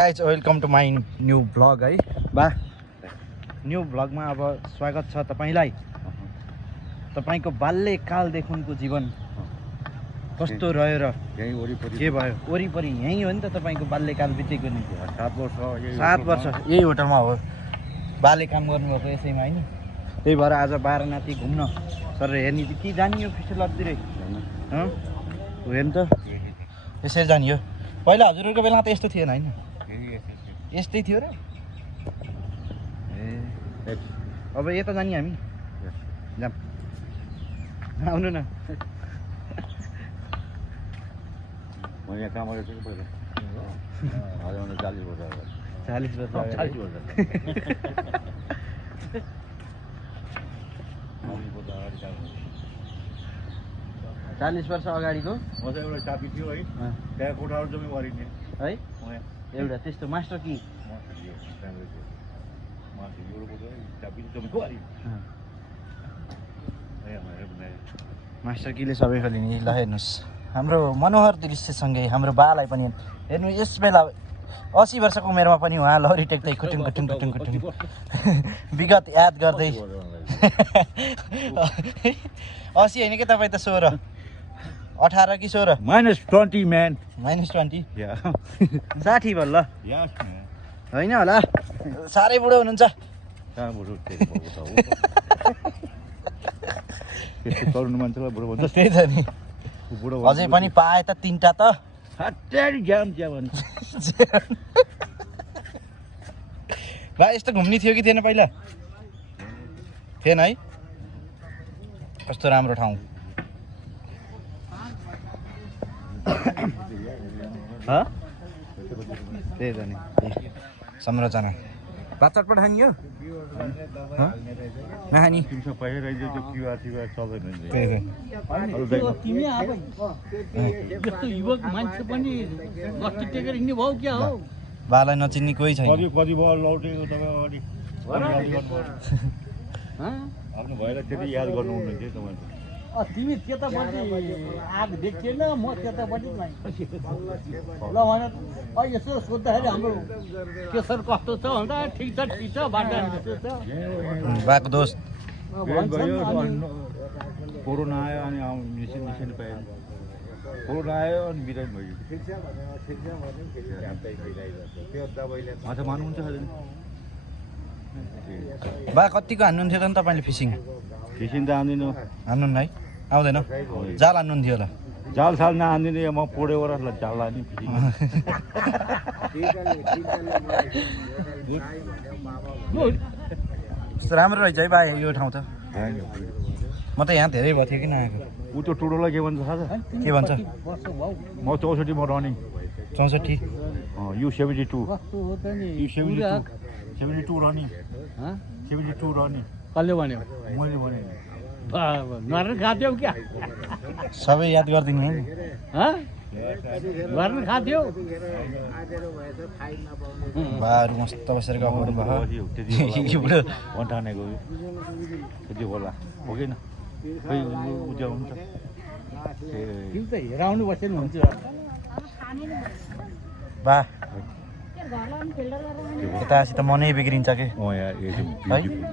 Guys welcome to my new vlog है बा new भ्लगमा अब स्वागत छ तपाईलाई। तपाईको बाल्यकालदेखिको जीवन कस्तो रह्यो र के भयो? वरिपरि यहीँ हो नि त तपाईको बाल्यकाल बितेको नि। 7 वर्ष यही होटलमा हो बाले काम गर्नुभएको यसैमा हैन। त्यही भएर आज बारानाती घुम्न सर हेर्ने के जानियो फिसलतिर हेर्नु त यसरी जानियो। पहिला हजुरहरूको बेलामा त यस्तो थिएन हैन? यस्तै थियो र। ए अब यता जाने हामी जाम आउनु न। म यहाँ काम गरेको छु पहिला 40 वर्ष 40 वर्ष अगाडिको म चाहिँ एउटा चाबी थियो है त्यहाँ कोठाहरू जम्मेवारी नि है एउटा त्यस्तो मास्टर की मास्टर कीले सबैको लिने। ल हेर्नुहोस् हाम्रो मनोहर दृश्यसँगै हाम्रो बालाई पनि हेर्नु। यस बेला 80 वर्षको उमेरमा पनि उहाँ लहरी टेक्दै खुटुङ खुटुङ खुटुङ खुटुङ विगत याद गर्दै 80 होइन कि तपाईँ त 16 18 कि 16 -20 man -20 yeah 60 बल्ल yes होइन होला साह्रै बुढो हुनुहुन्छ। कहाँ बुढो त्यस्तो तरुण मान्छेलाई बुढो भन्छ। त्यही त नि बुढो अझै पनि पाए त 3टा त हट्टाडी जाम ज्या भन्छ। भाइ यस्तो घुम्ने थियो कि थिएन पहिला? थिएन है? कस्तो राम्रो ठाउँ त्यही त नि संरचना भात चटपट खाने हो नखाने तिमीसँग पैसा रहेछ त्यो क्युआर चल्दैन त्यही त यस्तो युवक मान्छे पनि गस्ती टेकेर हिँड्ने भयो क्या हो? बालाई नचिन्ने कोही छैन। कति भयो लौटेको तपाईँ अगाडि आफ्नो भएर त्यति याद गर्नुहुन्न कि तपाईँले। तिमी त्यतापट्टि आग देखिएन, म त्यतापट्टि ल भन यसो सोद्धाखेरि हाम्रो केसर कस्तो छ भन्दा ठिक छ बाटो बाको दोस्त कोरोना आयो अनि निस्किनु पाएन। कोरोना आयो अनि बिरामी भयो। माछा मार्नुहुन्छ बा कतिको हान्नुहुन्थ्यो त नि तपाईँले फिसिङ? फिसिङ त हान्दिनँ हान्नुहुन्न है? आउँदैन जाल हान्नुहुन्थ्यो होला? जाल साल नहान्दिनँ म पोडेको र जाल हान्ने फिसिङ। कस्तो राम्रो रहेछ है बा यो ठाउँ त। म त यहाँ धेरै भयो थियो कि नआएको। ऊ त्यो टुडोलाई के भन्छ थाहा छ? के भन्छ? म 64 मा रनिङ 64 यु 72 72 रनिङ 72 रनिङ कसले भन्यो? मैले भने नर्न खाथ्यौ क्या? सबै याद गरिदिनु हो नि। नर्न खाथ्यौ? बाहरू मस्त बसेर गफ गर्नु भयो। अन्ठानेको त्यति होला हो कि न? खै उज्या हुन्छ तिमी त हेराउनु बस्यो नि हुन्छ। बा यतासी त मनै बिग्रिन्छ के?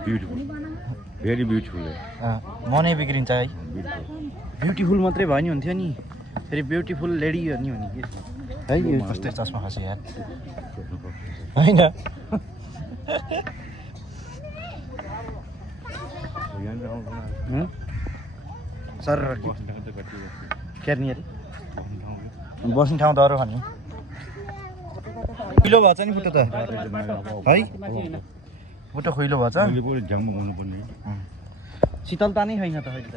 ब्युटिफुल भेरी ब्युटिफुल मनै बिग्रिन्छ है। ब्युटिफुल मात्रै भयो नि हुन्थ्यो नि, फेरि ब्युटिफुल लेडी नि हुने कि है। यो कस्तै चस्मा खस्यो यार होइन? सर केर्नी अरे बस्ने ठाउँ डह्रो खाने खुइलो भएछ नि फुटो त है? फुटो खुइलो भएछ। झ्याममा हुनुपर्ने शीतलता नै छैन त अहिले त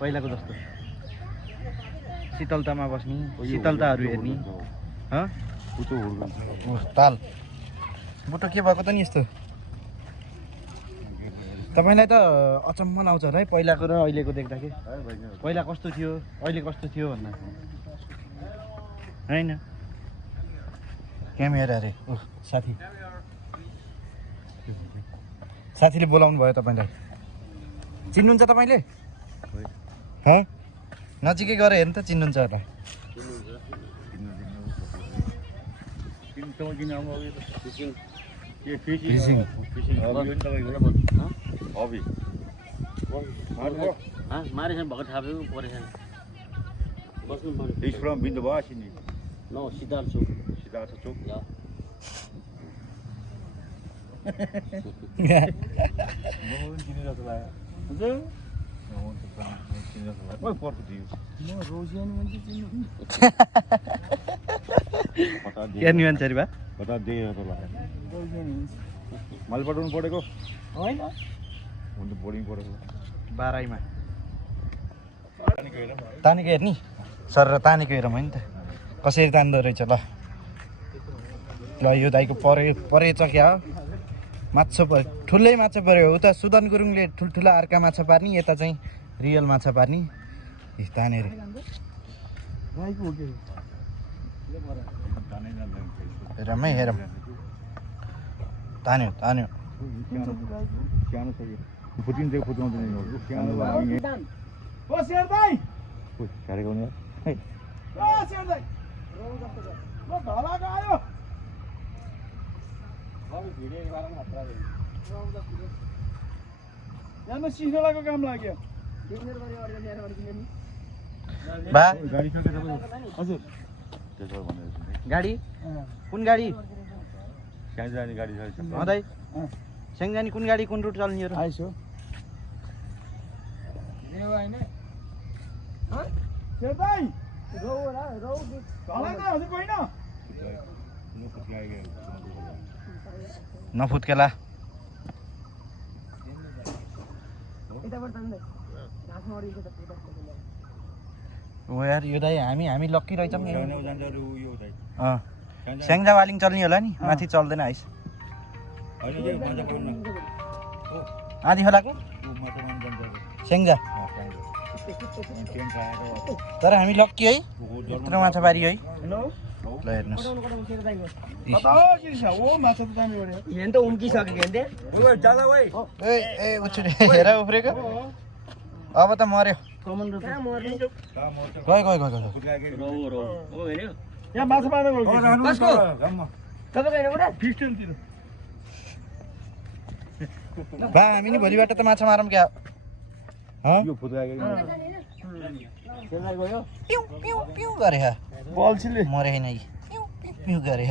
पहिलाको जस्तो। शीतलतामा बस्ने शीतलताहरू हेर्ने ताल बुटो के भएको त नि यस्तो? तपाईँलाई त अचम्म आउँछ होला है पहिलाको र अहिलेको देख्दा के? पहिला कस्तो थियो अहिले कस्तो थियो भन्दा होइन? क्यामेरा अरे साथीले बोलाउनु भयो तपाईँलाई। चिन्नुहुन्छ तपाईँले? नजिकै गएर हेर्नु त चिन्नुहुन्छ होला। तपाईँ किन आउनुभयो त फिसिङ के फिसिङ फिसिङ। फिसिङ हबी हो नि तपाईँको हबी मार्नुभयो मारेछन् भर्खर थाहा परेछन् बस्नु पर्ने He's from Bindawasini, न सिद्धार्थ चोक Siddhartha Chowk. या म चिने जस्तो लाग्यो हजुर म पर्छ दियो म रोजियानी मान्छे चिन्नु हेर्ने मान्छे बा कता दिए जस्तो लाग्यो रोजियानी मान्छे मैले पठाउनु परेको होइन हुन त बोर्डिङ परेको बाराईमा पानीको हेर तानेको हेर्ने सर र तानेको हेरौँ है नि त कसरी तान्दो रहेछ ल ल यो दाइको परेछ क्या हो माछा पऱ्यो ठुलै माछा पऱ्यो उता सुदन गुरुङले ठुल्ठुला अर्का माछा पार्ने यता चाहिँ रियल माछा पार्ने तानेर राईको हो के तानै जान्दैन हेरौँ है हेरौँ तान्यो तान्यो सानो छ यो फुटिन्छ फुटाउँदैन सानो ओ शेर दाइ छाडेको नि ओ शेर दाइ म ढलाको आयो यहाँ सिस्नोलाको काम लाग्यो बा गाडी छ के तपाईँ हजुर त्यसो भनेर गाडी कुन गाडी कहाँ जाने गाडी छ दाइ स्याङ्जानी कुन गाडी कुन रुट चल्ने आइसो शेर दाइ ढलाइ दाइ हजुर होइन नफुत्केला ओ यार यो दाइ हामी लक्की रहेछौँ नि स्याङ्जा वालिङ चल्ने होला नि माथि चल्दैन आइस आधी खोलाको स्याङ्जा तर हामी लक्की है यत्रो माछा पारी है हेलो ल हेर्नुहोस् कता हो किर्सा ओ माछा त दामी बढ्यो हेर्नु त उम्किसक्यो हेर्दै ए ए उछुरे हेर उफ्रेको अब त मर्यो गयो यहाँ माछा मार्नु गयो कसको? तपाईँको होइन 15 तिर बा हामी नि भोलिबाट त माछा मारौँ क्या यो फुत्काएको गयो पिउ पिउ पिउ गरे बल्छीले मरे होइन यी पिउ पिउ पिउ गरे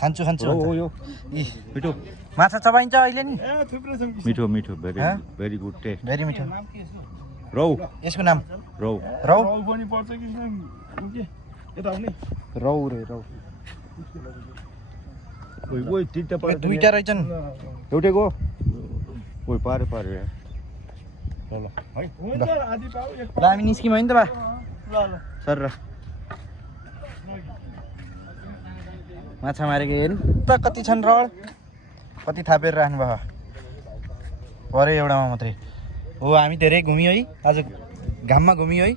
खान्छु खान्छु हो अन्त। यो इ मिठो माछा चबाइन्छ अहिले नि ए थुप्रै छौँ मिठो मिठो हाँ? भेरी गुड टेस्ट भेरी मिठो रौ यसको नाम रौ रौ रौ पनि पर्छ कि के यता आउने रौ रे रौ ओइ तिनटा ए, दुईटा रहेछन् एउटैको ओइ पारे पारे यार ल ल है हुन्छ आधी पाउ एक ल हामी निस्क्यौँ है नि त बा ल ल सर र माछा मारेको हेर्नु त कति छन् रड कति थापेर राख्नु भयो पऱ्यो एउटामा मात्रै हो हामी धेरै घुम्यौँ है आज घाममा घुम्यौँ है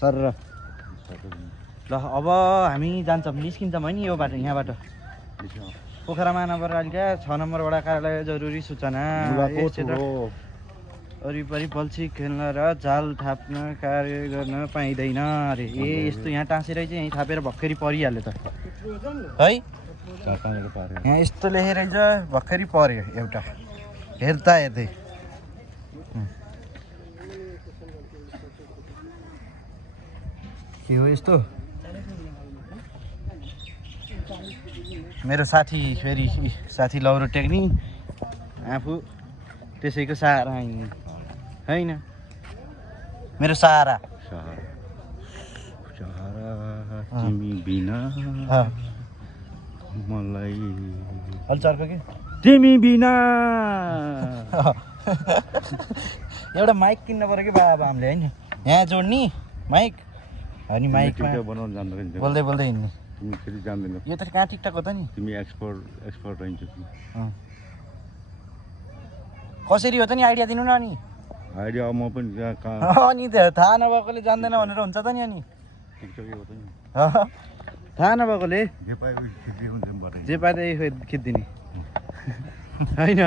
सर र ल अब हामी जान्छौँ निस्किन्छौँ है नि यो बाटो यहाँबाट पोखरा महानगरपालिका 6 नम्बर वडा कार्यालय जरुरी सूचना यस क्षेत्र वरिपरि बल्छी खेल्न र जाल थाप्न कार्य गर्न पाइँदैन अरे ए यस्तो यहाँ टाँसेर चाहिँ यहीँ थापेर भर्खरी परिहाल्यो त है यहाँ यस्तो लेखेर चाहिँ भर्खरी पर्यो एउटा हेर्दा हेर्दै के हो यस्तो मेरो साथी फेरि साथी लौरो टेक्नी आफू त्यसैको सहारा हिँड्ने होइन मेरो सहारा तिमी बिना अँ, मलाई हल्चर्को के तिमी बिना एउटा माइक किन्न पऱ्यो कि बाबा हामीले होइन यहाँ जोड्ने माइक अनि माइकमा बनाउन जान्दैन बोल्दै बोल्दै हिँड्ने तिमी फेरि जान्दैनौ यो त कहाँ टिकटक हो त नि तिमी एक्सपर्ट रहन्छ तिमी अँ। कसरी हो त नि आइडिया दिनु न अनि आइडिया म पनि त्यहाँ कहाँ अनि त्यो थाहा नभएकोले जान्दैन भनेर हुन्छ त नि अनि टिकटकै हो त नि थाहा नभएकोले जे पायो खिच्दै हुन्छ नि बाटै जे पाए त्यही खिचिदिने होइन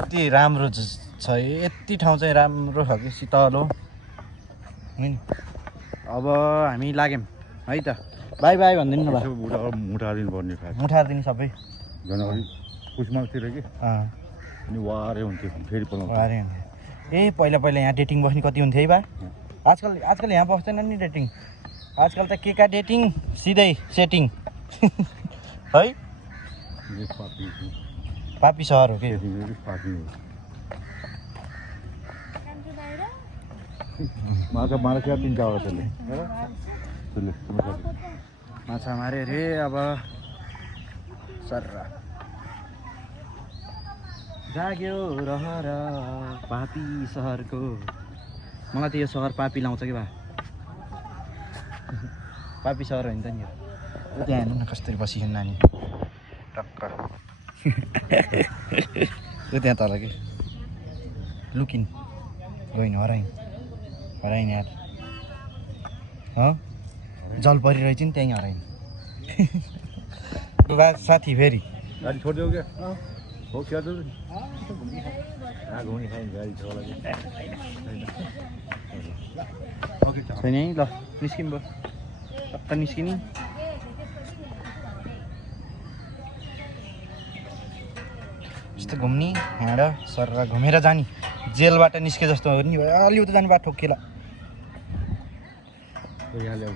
कति राम्रो छ यति ठाउँ चाहिँ राम्रो छ कि शीतल हो होइन अब हामी लाग्यौँ है त बाई बाई भनिदिनु न यसो मुठा दिनुपर्ने खास मुठाएर दिने सबै जनवरी पुसमाघतिर कि अँ अनि वारे हुन्थ्यो फेरि पलाउँछ अरे ए पहिला पहिला यहाँ डेटिङ बस्ने कति हुन्थ्यो है बा आजकल यहाँ बस्दैन नि डेटिङ आजकल त के का डेटिङ सिधै सेटिङ है पापी सहर हो कि माछा मारेको क्या 3-4 त्यसले माछा माऱ्यो अरे अब सर्रा जाग्यो रहर पापी सहरको मलाई त यो सहर पापी लाउँछ कि बा पापी सहर हो नि त नि यो त्यहाँ हेर्नु न कसरी बसिन् नानी टक्क यो त्यहाँ तल कि लुकिन गइन हराइन यार जल परिरहेछ नि त्यहीँ हराइन साथी फेरि गाडी छोडिदेऊ क्या हो क्या त आगो नि खाइ गाडी छ होला छैन है ल निस्किनु भयो टक्क निस्किने यस्तो घुम्ने यहाँबाट सर घुमेर जाने जेलबाट निस्के जस्तो हो नि अलि उता जाने बाटो ठोकेला यहाँ ल्याऊ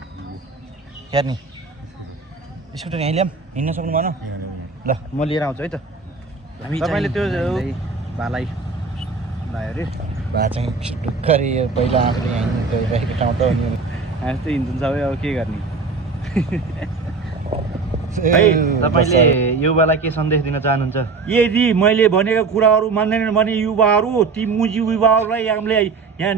हेर्ने स्कुटर यहीँ ल्याऊँ हिँड्न सक्नु भएन ल म लिएर आउँछु है त तपाईँले त्यो भालाई लायो अरे भा चाहिँ ढुक्करी पहिला आफूले यहाँ गइरहेको ठाउँ त हो नि यस्तो हिँड्छन् सबै अब के गर्ने तपाईँले युवालाई के सन्देश दिन चाहनुहुन्छ यदि मैले भनेका कुराहरू मान्दैनन् भने युवाहरू ती मुजी युवाहरूलाई हामीले यहाँ